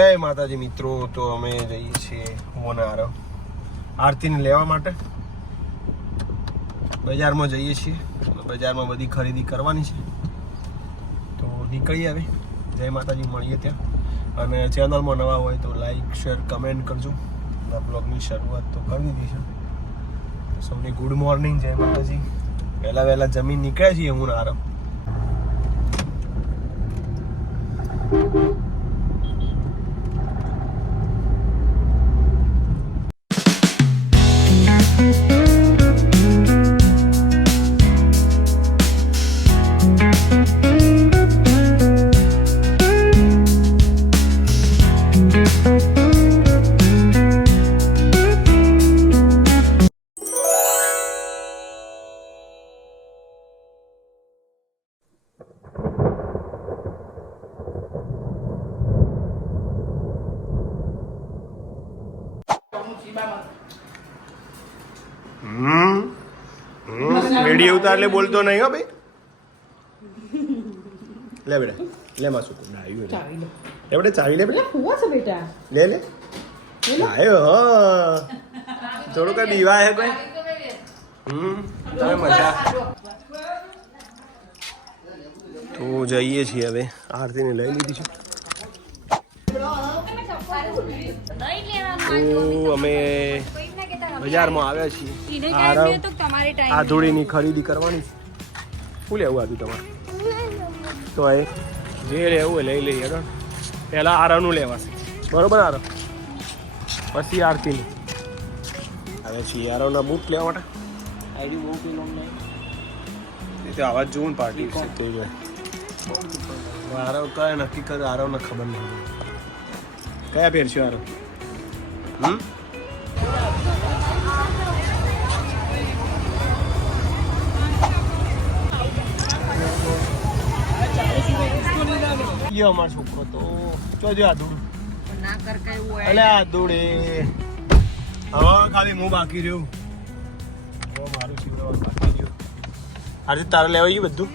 જય માતાજી મિત્રો, તો અમે જઈએ છીએ હોનારો આરતીને લેવા માટે બજારમાં જઈએ છીએ. બજારમાં બધી ખરીદી કરવાની છે, તો નીકળીએ હવે. જય માતાજી, મળીએ ત્યાં. અને ચેનલમાં નવા હોય તો લાઈક શેર કમેન્ટ કરજો. બ્લોગની શરૂઆત તો કરી દીધી છે. સૌને ગુડ મોર્નિંગ, જય માતાજી. વહેલા જમીન નીકળ્યા છીએ હોનારો. વિડીયો ઉતાર લે, બોલતો નહીં હો ભાઈ. લે બેટા, લે માસુ આવ્યું લે બેટા, ચાવી લે બેટા. હુઆ છે બેટા, લે લે આવ્યો. હા, થોડું કઈ બીવા હે કોઈ. તમે મજા. તો જઈએ છીએ હવે. આરતીને લઈ લીધી છે. તો અમે બજારમાં આવ્યા છીએ. આધોડીની ખરીદી કરવાની છે. શું લેવું હતું તમારે? તો એ જે લેવું એ લઈ લઈએ. પહેલાં આરવનું લેવાશે, બરોબર? આરવ પછી આરતીનું આવે છીએ. આરવના બૂટ લેવા માટે આઈડી બહુ પેલો તો આવાજ જોવું ને પાર્ટી છે તે જો. આરવ કયા નક્કી કરે? આરવને ખબર નહીં કયા પહેરશો આરવ. અમારો છોકરો તો ચોજો આદુડ ના કર કઈ એવું અલે આદુડે. હવે ખાલી હું બાકી રહ્યું. હવે મારું શિવરાવ બાકી રહ્યું. આજે તારે લેવાઈ ગયું બધું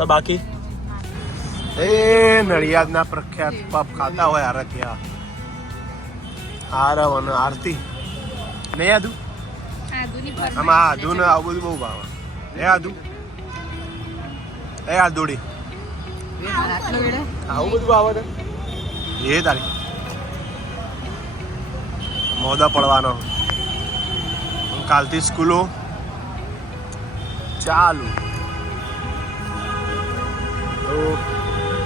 તો બાકી. એ નડિયાદના પ્રખ્યાત પપ ખાતા હોય આરે ત્યાં આરવ અને આરતી નહીં આદુ. આમાં આદુ ને આવું બધું બહુ ભાવે. એ આદુ, એ આદુડી આવું બધું આવે એ તારી મોદા પડવાનો. કાલથી સ્કૂલો ચાલુ. તો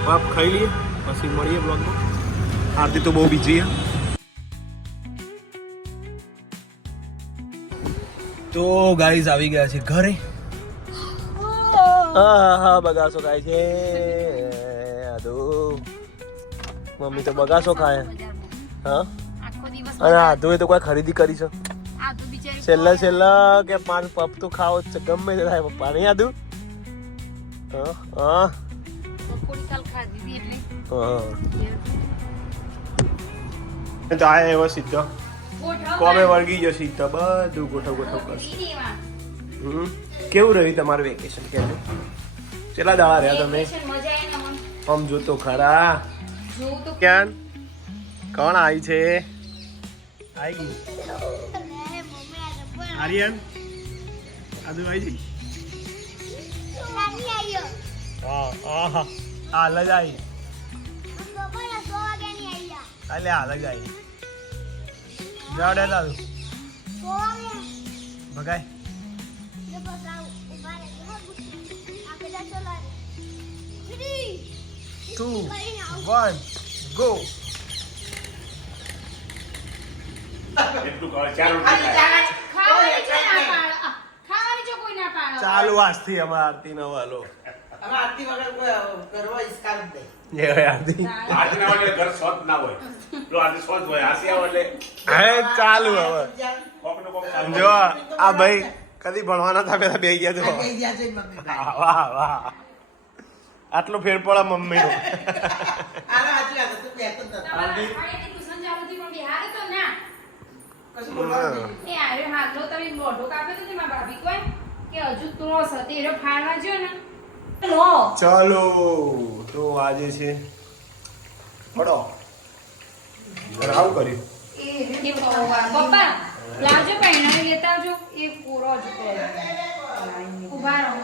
પપ ખાઈ લઈએ પછી મળીએ બ્લોગમાં. આરતી તો બહુ બીજી છે. તો ગાઈઝ આવી ગયા છે ઘરે. હા બગાસો ખાય છે. મમ્મી તો બગાસો ખાય. હા, અને આધુ તો કોઈ ખરીદી કરી છે છેલ્લા કે મારું પપ તો ખાવો જ છે ગમે તે થાય. પપ્પા નહીં આદુ. તો આ એવો સીધો કોમે વળગી ગયો સીધો. બધું ગોઠવ કરશે. કેવું રહ્યું તમારું વેકેશન? કેવું? કેટલા દાડા રહ્યા તમે? આમ જો તો ખરા. ક્યાં કોણ આવી છે? આવી ગઈ આર્યન. આદુ આવી ગઈ. હા હાલ જ આવી. અલે હાલ જ આવી. જાડે દાદુ ભગાય. 2, 1 ગો. ચાલુ આજથી અમારે આરતી નો વાલો. આરતી વગર કોઈ કરવા ઈસ્કાર જ નહીં. આરતી ના હોય ઘર સ્વચ્છ ના હોય. જો આરતી સ્વચ્છ હોય આસી આવે એટલે હે ચાલુ. હવે સમજો આ ભાઈ કદી ભણવાના હતા પેલા બેહી ગયા તો. વાહ વાહ, આટલો ફેર પડે મમ્મી નો. ચાલો તો આજે છે પડો અને આવું કર્યું પપ્પા લાવજો પૈણા લેતા આવજો એ પૂરો જ ઉભા રહો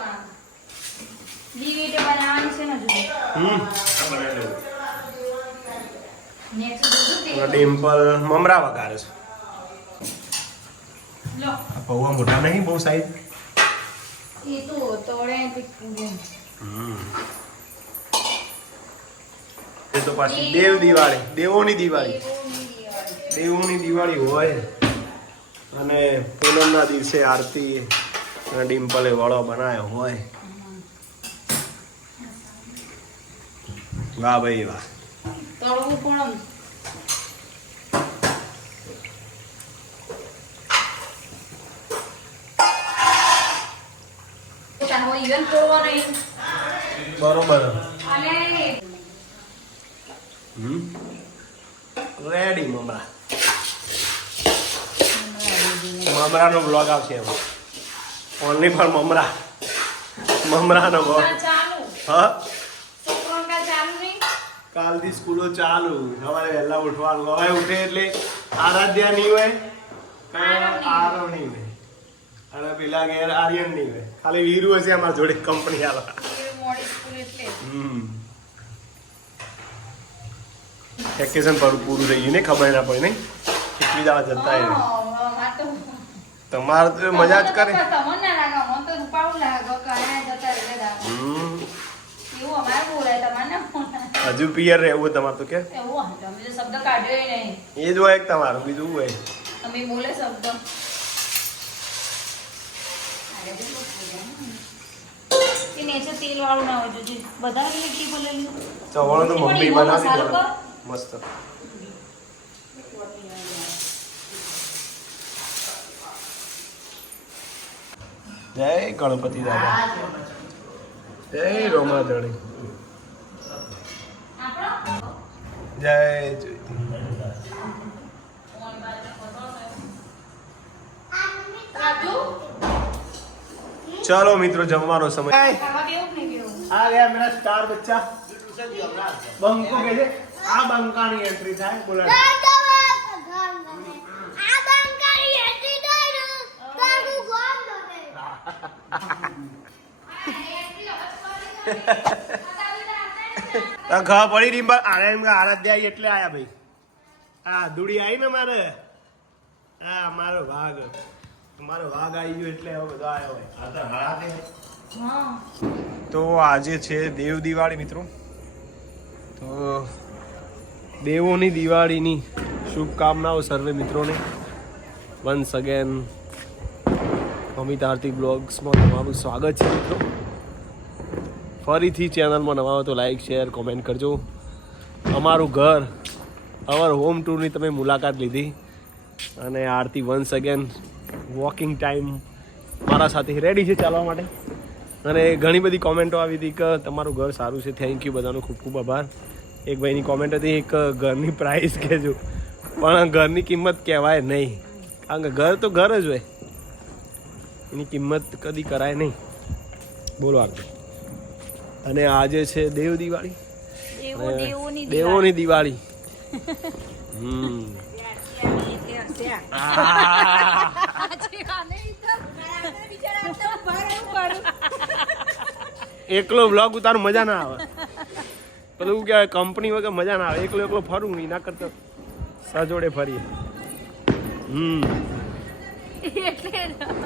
દીવીટે બનાવવાની છે ને હજુ ડિમ્પલ મમરા વગાડે છે લો પૌવા મોટા નહીં બહુ સાઈઝ એ તો તોડે એ તો પાછી દેવ દિવાળી દેવોની દિવાળી દેવોની દિવાળી હોય અને પૂનમના દિવસે આરતી અને ડિમ્પલે વડો બનાવ્યો હોય વાહ ભાઈ વાહ તળવું પણ ઇવન તોડવા નહીં બરોબર અને રેડી મમરાનો બ્લોગ આવશે એમાં ઓનલી ફોર મમરાનો બ્લોગ ચાલુ હા છોકરોને ચાલુ નહીં કાલથી સ્કૂલો ચાલુ સવારે વહેલા ઉઠવાનું હવે ઉઠે એટલે આરાધ્યા નહીં હોય આરવ નહીં હોય અને પેલા ઘેર આર્યન નહીં હોય ખાલી વીરુ હશે અમારા જોડે કંપની આલા મોડી સ્કૂલ એટલે વેકેશન પૂરું થઈ ગયું ને ખબર ના પડી નહીં કેટલી દાડા જતા રહે તમારે તો મજા જ કરે તમને ના લાગે મને તો રૂપાળું લાગે કાંઈ જતા રહે એવું અમારે બોલે તમારે હજુ પિયર રહેવું તમારે તો કે એવું તમે તો શબ્દ કાઢ્યો નહીં એ જ હોય તમારું બીજું હોય તમે બોલે શબ્દ નેચર તેલ વાળું ના હોય જો વધારે લીટી બોલેલી ચવાણું તો મમ્મી બનાવી દે મસ્ત જય ગણપતિ દાદા જય રોમાધણી જય चलो मित्रों जमवानो समय आ गया मेरा स्टार बच्चा बंको कहते आ बंकानी एंट्री थाय बोला આ બંકારી એન્ટ્રી થાય ને તારું ગોમ નો દે ખબર પડી રીમ્બા આરાધ્યા એટલે આયા ભાઈ હા દુડી આવી ને મારે હા મારો ભાગ આવી ગયો એટલે હવે બધો આવ્યો હોય તો આજે છે દેવ દિવાળી મિત્રો તો દેવોની દિવાળીની શુભકામનાઓ સર્વે મિત્રોને વન્સ અગેન અમિત આરતી બ્લોગ્સમાં તમારું સ્વાગત છે મિત્રો ફરીથી ચેનલમાં નવા હોય તો લાઈક શેર કોમેન્ટ કરજો અમારું ઘર અવર હોમ ટૂરની તમે મુલાકાત લીધી અને આરતી વન્સ અગેન વોકિંગ ટાઈમ મારા સાથે રેડી છે ચાલવા માટે અને ઘણી બધી કોમેન્ટો આવી હતી કે તમારું ઘર સારું છે થેન્ક યુ બધાનો ખૂબ ખૂબ આભાર એક ભાઈની કોમેન્ટ હતી એક ઘરની પ્રાઇસ કહેજો પણ ઘરની કિંમત કહેવાય નહીં કારણ કે ઘર તો ઘર જ હોય એની કિંમત કદી કરાય નહીં બોલો આગળ અને આજે છે દેવ દિવાળી દેવોની દિવાળી એકલો બ્લોગ ઉતાર મજા ના આવે પેલું કે કંપની વગર મજા ના આવે એકલો ફરું એના કરતા સજોડે ફરીએ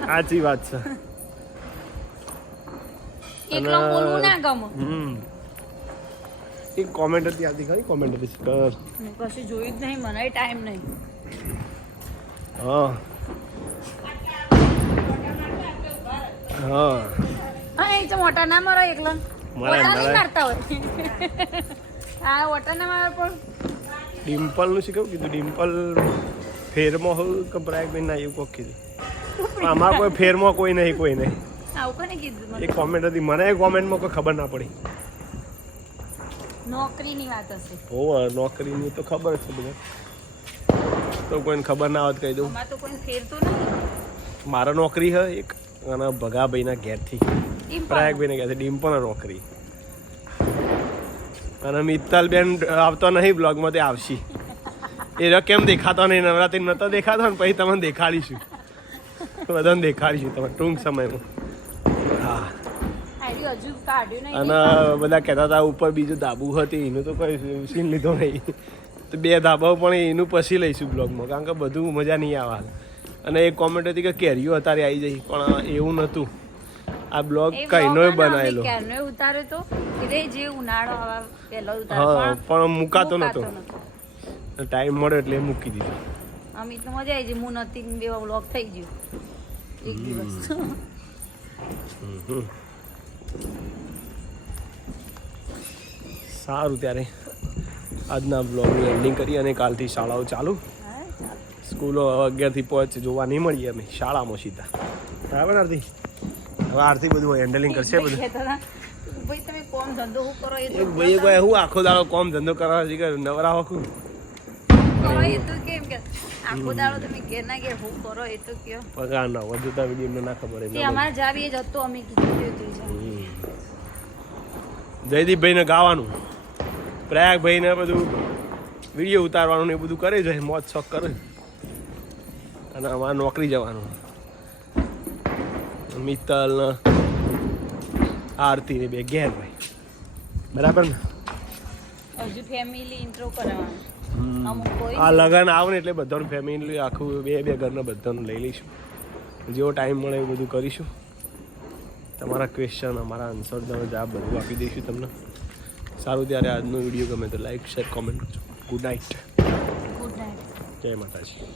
સાચી વાત છે એક કોમેન્ટ હતી આવતી ખરી કોમેન્ટ હતી કશું જોયું જ નહીં મને ટાઈમ નહીં હા હા એ તો મોટા ના મારો એકલા મોટા નહીં મારતા હોય આ મોટા ના મારે પણ ડિમ્પલ નું શીખવું કીધું ડિમ્પલ ફેરમાં હોય કે બ્રાઇક ના એવું કોક કીધું અમારા કોઈ ફેરમાં કોઈ નહીં આવું કોને કીધું એ કોમેન્ટ હતી મને એ કોમેન્ટમાં કોઈ ખબર ના પડી નોકરીની વાત હશે હોવે નોકરીની તો ખબર છે બધા તો કોઈને ખબર ના હોત કહી દઉં તો કોઈ ફેરતું નહીં મારા નોકરી હે એક અને ભગાભાઈના ઘેરથી પ્રયાગભાઈના ઘેરથી ડિમ્પલ નોકરી અને મિત્તલબેન આવતો નહીં બ્લોગમાં તે આવશી એ કેમ દેખાતો નહીં નવરાત્રી નતો દેખાતો ને પછી તમને દેખાડીશું બધાને દેખાડીશું તમે ટૂંક સમયમાં હા હજુ કાઢ્યું નહીં અને બધા કહેતા હતા ઉપર બીજું ધાબુ હતી એનું તો કોઈ સીન લીધો નહીં તો 2 ધાબાઓ પણ એનું પછી લઈશું બ્લોગમાં કારણ કે બધું મજા નહીં આવે અને એક કોમેન્ટ હતી કે કેરીઓ અત્યારે આવી જઈ પણ એવું નહોતું આ બ્લોગ કઈનો બનાવેલો ઉતાર્યો તો કે જે ઉનાળો આવા પહેલો હા ઉતાર્યો પણ મુકાતો નહોતો ટાઈમ મળ્યો એટલે મૂકી દીધો અમિત તો મજા આવી ગઈ હું નથી બે બ્લોગ થઈ ગયું એક દિવસ સારું ત્યારે આજના બ્લોગનું એન્ડિંગ કરી અને કાલથી શાળાઓ ચાલુ સ્કૂલો 11 થી 5 જોવા નહીં મળીએ અમે શાળામાં સીધા બરાબર આરતી હવે આરતી બધું હેન્ડલિંગ કરશે બધું ભાઈ તમે કોમ ધંધો શું કરો એ તો એક ભાઈ ભાઈ હું આખો દાડો કોમ ધંધો કરવા છે કે નવરા હોકું કરો એ તો કેમ કે આખો દાડો તમે ઘેર ના ઘેર શું કરો એ તો કયો પગાર ના હોય જોતા વિડીયો ના ખબર તે અમારે જાવી એ જતો અમે કીધું હતું જયદીપભાઈને ગાવાનું પ્રયાગભાઈને બધું વિડીયો ઉતારવાનું ને એ બધું કરે છે મોજ શોખ કરે અને અમારે નોકરી જવાનું મિત્તલ ને આરતી ને 2 ઘેર ભાઈ બરાબર ને હજુ ફેમિલી ઇન્ટ્રો કરવાનું અમુક કોઈ આ લગન આવે ને એટલે બધાનું ફેમિલી આખું 2 ઘરના બધાનું લઈ લઈશું જેવો ટાઈમ મળે એવું બધું કરીશું તમારા ક્વેશ્ચન અમારા આન્સર જવાબ બધું આપી દઈશું તમને સારું ત્યારે આજનો વિડીયો ગમે તો લાઈક શેર કોમેન્ટ કરજો ગુડ નાઇટ ગુડ નાઇટ જય માતાજી